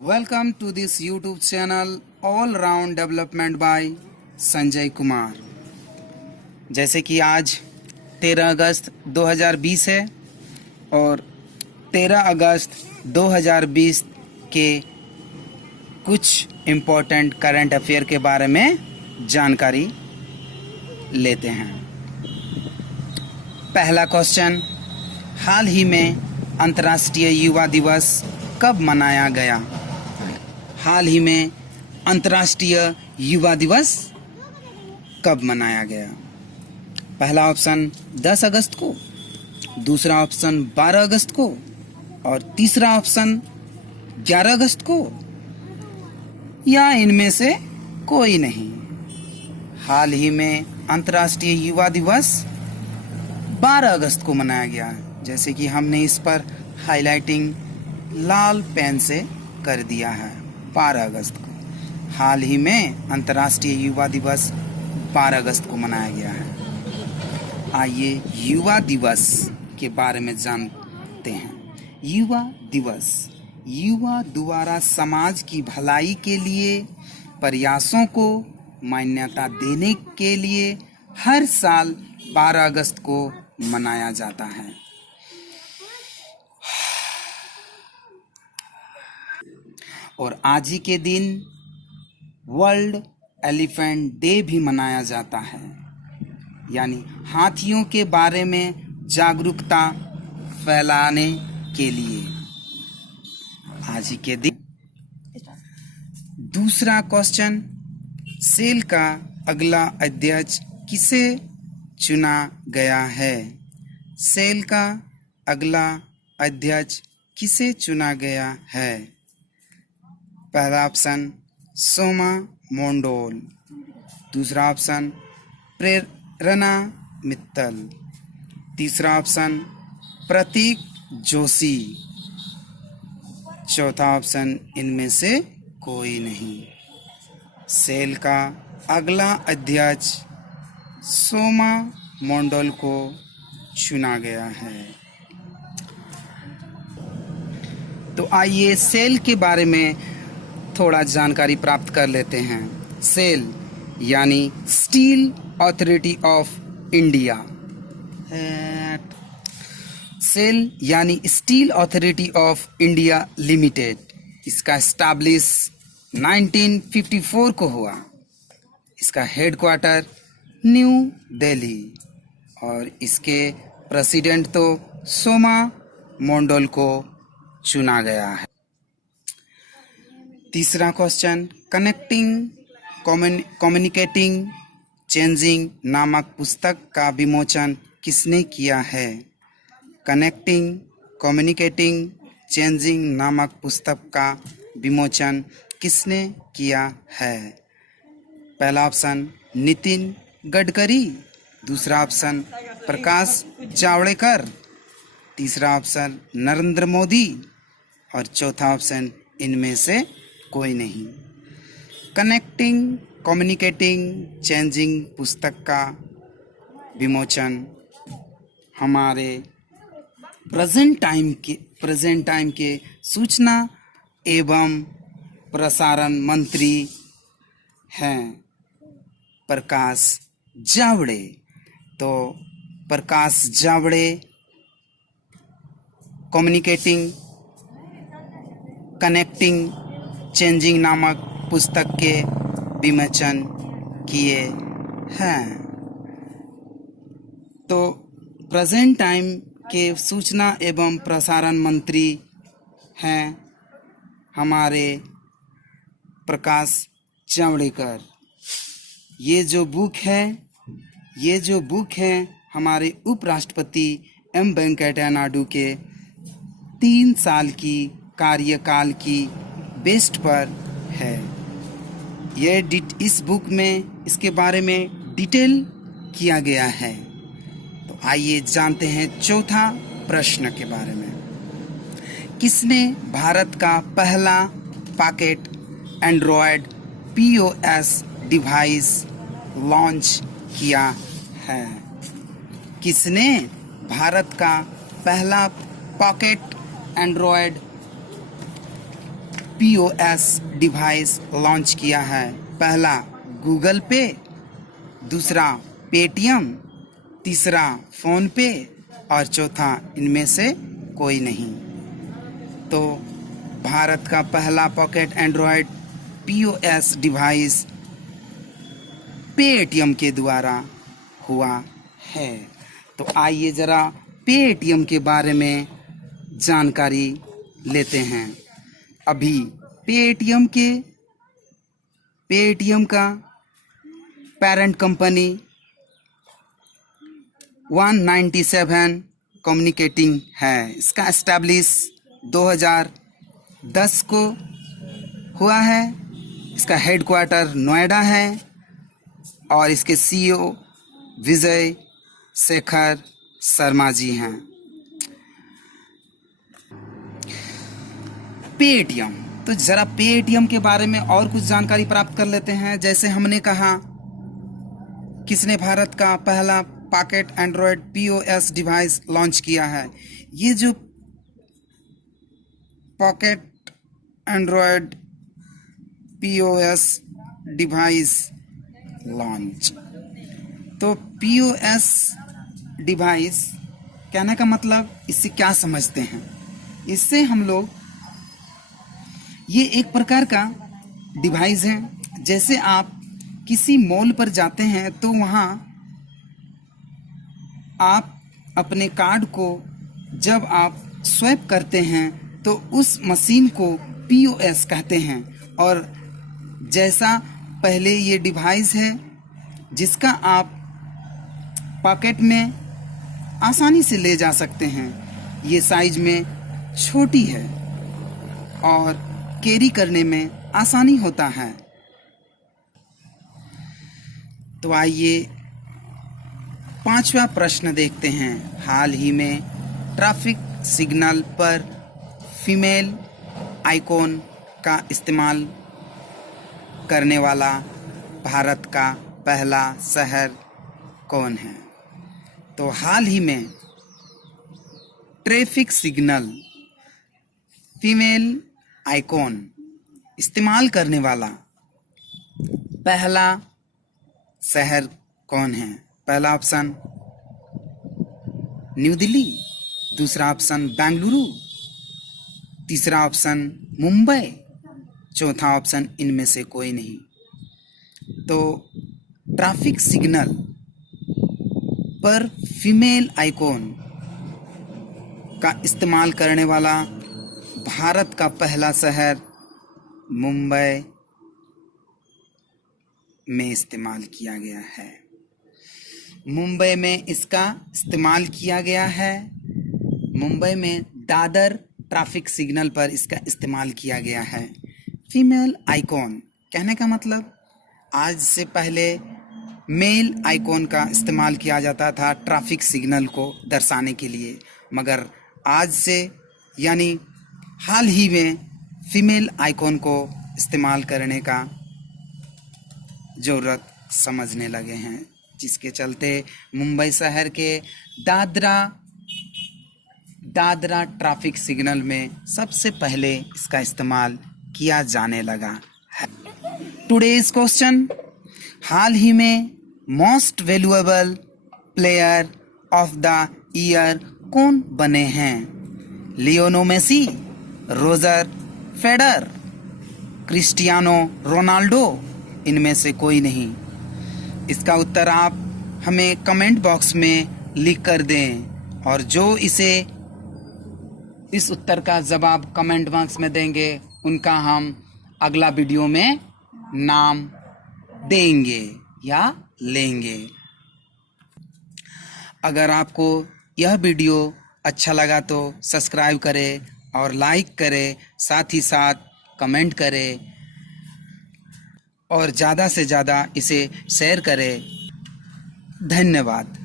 Welcome to this YouTube channel All Round Development by Sanjay Kumar. जैसे कि आज 13 अगस्त 2020 है और 13 अगस्त 2020 के कुछ इम्पोर्टेंट करंट अफेयर के बारे में जानकारी लेते हैं। पहला क्वेश्चन, हाल ही में अंतर्राष्ट्रीय युवा दिवस कब मनाया गया? हाल ही में अंतर्राष्ट्रीय युवा दिवस कब मनाया गया? पहला ऑप्शन 10 अगस्त को, दूसरा ऑप्शन 12 अगस्त को और तीसरा ऑप्शन 11 अगस्त को, या इनमें से कोई नहीं। हाल ही में अंतर्राष्ट्रीय युवा दिवस 12 अगस्त को मनाया गया है, जैसे कि हमने इस पर हाइलाइटिंग लाल पेन से कर दिया है। 12 अगस्त को हाल ही में अंतर्राष्ट्रीय युवा दिवस 12 अगस्त को मनाया गया है। आइए युवा दिवस के बारे में जानते हैं। युवा दिवस युवा द्वारा समाज की भलाई के लिए प्रयासों को मान्यता देने के लिए हर साल 12 अगस्त को मनाया जाता है। और आज ही के दिन वर्ल्ड एलिफेंट डे भी मनाया जाता है, यानी हाथियों के बारे में जागरूकता फैलाने के लिए आज ही के दिन। दूसरा क्वेश्चन, सेल का अगला अध्यक्ष किसे चुना गया है? सेल का अगला अध्यक्ष किसे चुना गया है? पहला ऑप्शन सोमा मोंडोल, दूसरा ऑप्शन प्रेरणा मित्तल, तीसरा ऑप्शन प्रतीक जोशी, चौथा ऑप्शन इनमें से कोई नहीं। सेल का अगला अध्यक्ष सोमा मोंडोल को चुना गया है। तो आइए सेल के बारे में थोड़ा जानकारी प्राप्त कर लेते हैं। सेल यानी steel authority of India. SAIL यानी steel authority of India limited. इसका एस्टैब्लिश 1954 को हुआ। इसका हेडक्वार्टर न्यू दिल्ली और इसके प्रेसिडेंट तो सोमा मोंडोल को चुना गया है। तीसरा क्वेश्चन, कम्युनिकेटिंग चेंजिंग नामक पुस्तक का विमोचन किसने किया है? कम्युनिकेटिंग चेंजिंग नामक पुस्तक का विमोचन किसने किया है? पहला ऑप्शन नितिन गडकरी, दूसरा ऑप्शन प्रकाश जावड़ेकर, तीसरा ऑप्शन नरेंद्र मोदी और चौथा ऑप्शन इनमें से कोई नहीं। कम्युनिकेटिंग चेंजिंग पुस्तक का विमोचन हमारे प्रेजेंट टाइम के सूचना एवं प्रसारण मंत्री हैं प्रकाश जावड़े। तो प्रकाश जावड़े कनेक्टिंग चेंजिंग नामक पुस्तक के विमोचन किए हैं। तो प्रेजेंट टाइम के सूचना एवं प्रसारण मंत्री हैं हमारे प्रकाश जावड़ेकर। ये जो बुक है हमारे उपराष्ट्रपति एम वेंकैया नायडू के 3 साल की कार्यकाल की बेस्ट पर है। इस बुक में इसके बारे में डिटेल किया गया है। तो आइए जानते हैं चौथा प्रश्न के बारे में। किसने भारत का पहला pocket Android POS device launch किया है? किसने भारत का पहला pocket Android POS device launch किया है? पहला गूगल पे, दूसरा पेटीएम, तीसरा फ़ोन पे और चौथा इनमें से कोई नहीं। तो भारत का पहला pocket Android POS device Paytm के द्वारा हुआ है। तो आइए ज़रा पेटीएम के बारे में जानकारी लेते हैं। अभी पेटीएम का पेरेंट कंपनी 197 कम्युनिकेटिंग है। इसका एस्टैब्लिश 2010 को हुआ है। इसका हेडक्वार्टर नोएडा है और इसके CEO विजय शेखर शर्मा जी हैं। पेटीएम, तो ज़रा पेटीएम के बारे में और कुछ जानकारी प्राप्त कर लेते हैं। जैसे हमने कहा, किसने भारत का पहला pocket Android POS device launch किया है? ये जो pocket Android POS device launch, तो POS डिवाइस कहने का मतलब इससे क्या समझते हैं? इससे हम लोग, ये एक प्रकार का डिवाइस है। जैसे आप किसी मॉल पर जाते हैं तो वहाँ आप अपने कार्ड को जब आप स्वैप करते हैं तो उस मशीन को POS कहते हैं। और जैसा पहले ये डिवाइस है जिसका आप पॉकेट में आसानी से ले जा सकते हैं। ये साइज में छोटी है और कैरी करने में आसानी होता है। तो आइए पांचवा प्रश्न देखते हैं। हाल ही में ट्रैफिक सिग्नल पर फीमेल आइकॉन का इस्तेमाल करने वाला भारत का पहला शहर कौन है? तो हाल ही में ट्रैफिक सिग्नल फीमेल आइकॉन इस्तेमाल करने वाला पहला शहर कौन है? पहला ऑप्शन न्यू दिल्ली, दूसरा ऑप्शन बेंगलुरु, तीसरा ऑप्शन मुंबई, चौथा ऑप्शन इनमें से कोई नहीं। तो ट्रैफिक सिग्नल पर फीमेल आइकॉन का इस्तेमाल करने वाला भारत का पहला शहर मुंबई में इस्तेमाल किया गया है। मुंबई में इसका इस्तेमाल किया गया है। मुंबई में दादर ट्रैफिक सिग्नल पर इसका इस्तेमाल किया गया है। फीमेल आइकॉन कहने का मतलब, आज से पहले मेल आइकॉन का इस्तेमाल किया जाता था ट्रैफिक सिग्नल को दर्शाने के लिए, मगर आज से यानी हाल ही में फीमेल आइकॉन को इस्तेमाल करने का ज़रूरत समझने लगे हैं, जिसके चलते मुंबई शहर के दादरा ट्रैफिक सिग्नल में सबसे पहले इसका इस्तेमाल किया जाने लगा है। टुडेज क्वेश्चन, हाल ही में most valuable player of the year कौन बने हैं? Lionel Messi, Roger Federer, Cristiano Ronaldo, इनमें से कोई नहीं। इसका उत्तर आप हमें कमेंट बॉक्स में लिख कर दें, और जो इस उत्तर का जवाब कमेंट बॉक्स में देंगे उनका हम अगला वीडियो में नाम देंगे या लेंगे। अगर आपको यह वीडियो अच्छा लगा तो सब्सक्राइब करें और लाइक करें, साथ ही साथ कमेंट करें और ज़्यादा से ज़्यादा इसे शेयर करें। धन्यवाद।